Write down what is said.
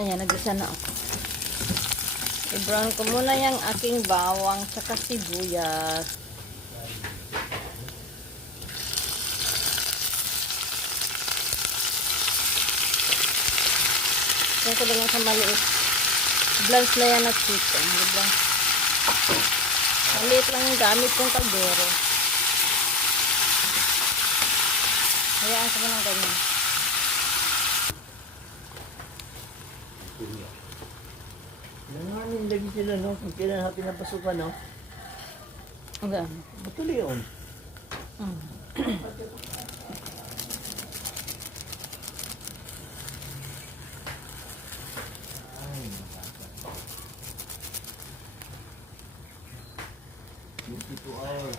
Ayan, nagisa na ako. I-brown ko muna yung aking bawang tsaka sibuyas. Yan ko lang sa maliit. Blanch na yan at chicken. Maliit lang yung gamit kong kaldero. Hayaan ko ng ganyan. Nanganin lagi sila, no? Kung kailan natin napasukan, no? Okay. Matuloy yun. Ay, 52 hours.